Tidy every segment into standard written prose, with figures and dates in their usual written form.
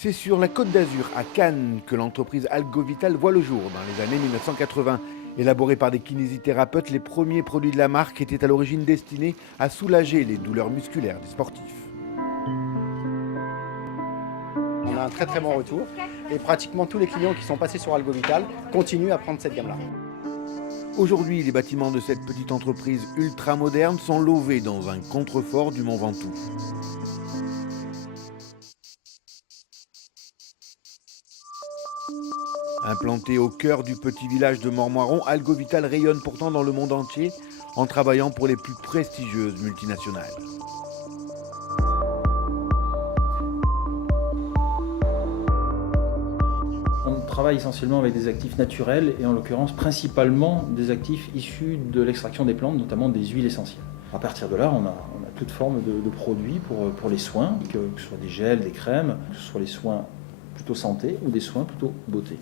C'est sur la Côte d'Azur, à Cannes, que l'entreprise Algovital voit le jour dans les années 1980. Élaborés par des kinésithérapeutes, les premiers produits de la marque étaient à l'origine destinés à soulager les douleurs musculaires des sportifs. On a un très très bon retour et pratiquement tous les clients qui sont passés sur Algovital continuent à prendre cette gamme-là. Aujourd'hui, les bâtiments de cette petite entreprise ultra moderne sont logés dans un contrefort du Mont Ventoux. Implanté au cœur du petit village de Mormoiron, Algovital rayonne pourtant dans le monde entier en travaillant pour les plus prestigieuses multinationales. On travaille essentiellement avec des actifs naturels et en l'occurrence principalement des actifs issus de l'extraction des plantes, notamment des huiles essentielles. À partir de là, on a toute forme de produits pour les soins, que ce soit des gels, des crèmes, que ce soit les soins plutôt santé ou des soins plutôt beauté.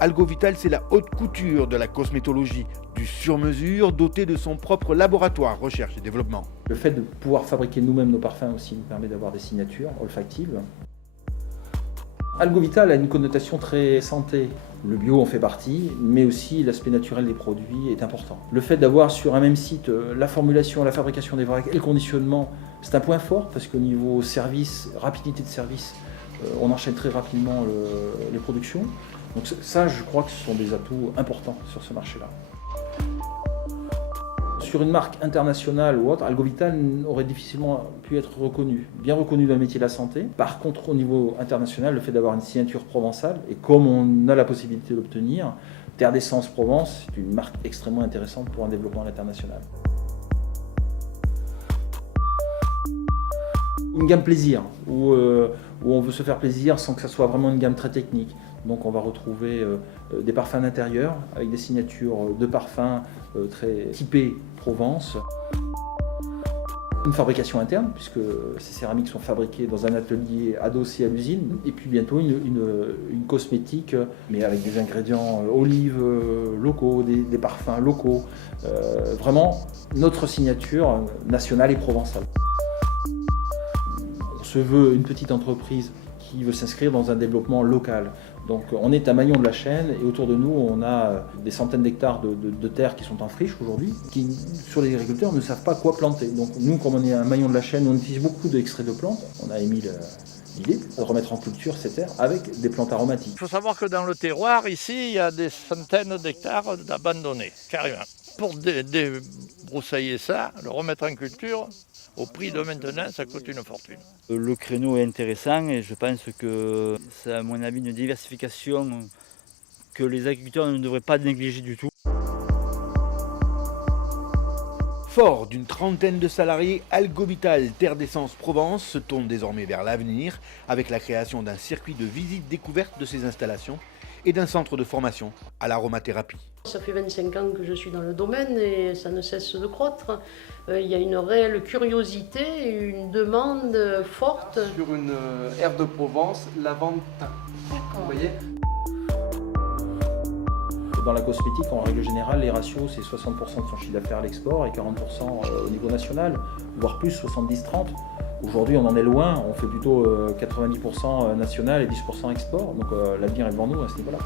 Algovital, c'est la haute couture de la cosmétologie, du sur-mesure doté de son propre laboratoire recherche et développement. Le fait de pouvoir fabriquer nous-mêmes nos parfums aussi nous permet d'avoir des signatures olfactives. Algovital a une connotation très santé. Le bio en fait partie, mais aussi l'aspect naturel des produits est important. Le fait d'avoir sur un même site la formulation, la fabrication des vracs et le conditionnement, c'est un point fort parce qu'au niveau service, rapidité de service, on enchaîne très rapidement les productions. Donc ça, je crois que ce sont des atouts importants sur ce marché-là. Sur une marque internationale ou autre, Algovital aurait difficilement pu être reconnu, bien reconnu dans le métier de la santé. Par contre, au niveau international, le fait d'avoir une signature provençale, et comme on a la possibilité d'obtenir, Terre d'Essence Provence, c'est une marque extrêmement intéressante pour un développement à l'international. Une gamme plaisir, où on veut se faire plaisir sans que ça soit vraiment une gamme très technique. Donc on va retrouver des parfums d'intérieur avec des signatures de parfums très typées Provence. Une fabrication interne, puisque ces céramiques sont fabriquées dans un atelier adossé à l'usine. Et puis bientôt une cosmétique, mais avec des ingrédients olives locaux, des parfums locaux. Vraiment notre signature nationale et provençale. On se veut une petite entreprise qui veut s'inscrire dans un développement local. Donc on est un maillon de la chaîne et autour de nous on a des centaines d'hectares de terres qui sont en friche aujourd'hui, qui sur les agriculteurs ne savent pas quoi planter. Donc nous, comme on est un maillon de la chaîne, on utilise beaucoup d'extraits de plantes. On a émis l'idée de remettre en culture ces terres avec des plantes aromatiques. Il faut savoir que dans le terroir, ici, il y a des centaines d'hectares d'abandonnés, carrément. Pour débroussailler ça, le remettre en culture, au prix de maintenant, ça coûte une fortune. Le créneau est intéressant et je pense que c'est à mon avis une diversification que les agriculteurs ne devraient pas négliger du tout. Fort d'une trentaine de salariés, Algovital Terre d'Essence Provence se tourne désormais vers l'avenir avec la création d'un circuit de visite découverte de ses installations et d'un centre de formation à l'aromathérapie. Ça fait 25 ans que je suis dans le domaine et ça ne cesse de croître. Il y a une réelle curiosité et une demande forte. Sur une aire de Provence, lavande thym. Vous voyez ? Dans la cosmétique, en règle générale, les ratios, c'est 60% de son chiffre d'affaires à l'export et 40% au niveau national, voire plus, 70-30. Aujourd'hui, on en est loin, on fait plutôt 90% national et 10% export, donc l'avenir est devant nous à ce niveau-là.